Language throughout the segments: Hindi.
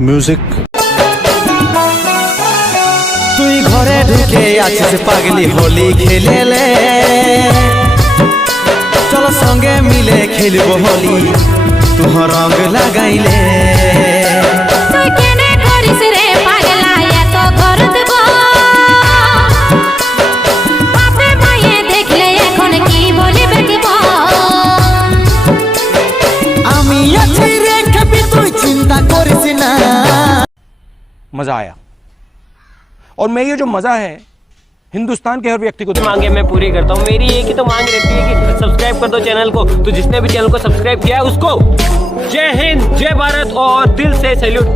म्यूजिक। तुई घरे ढुके आछिस पागली होली खेलेले, चलो संगे मिले खेलबो होली तुह रंग लगाइले। তুই কেনে করিস রে পাগলা এত ঘর দেব, বাপে মায়ে দেখলে এখন কি বলিবে দিব। আমি আছি রে কবি তুই চিন্তা করিস না। मजा आया और मैं ये जो मजा है हिंदुस्तान के हर व्यक्ति को मांगे मैं पूरी करता हूँ। मेरी एक ही तो मांग रहती है कि सब्सक्राइब कर दो चैनल को। तो जिसने भी चैनल को सब्सक्राइब किया है उसको जय हिंद, जय भारत और दिल से सैल्यूट।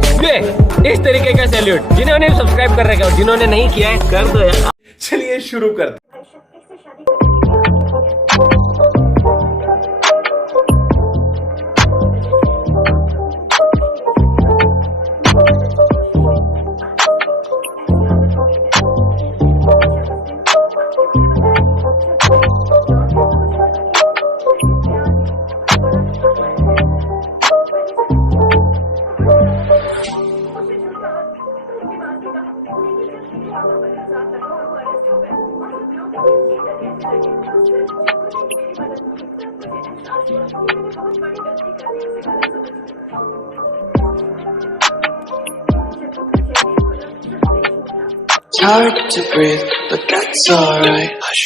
इस तरीके का सैल्यूट जिन्होंने सब्सक्राइब कर रखा है और जिन्होंने नहीं किया है कर दो यार। चलिए शुरू करते। It's hard to breathe, but that's alright. Hush.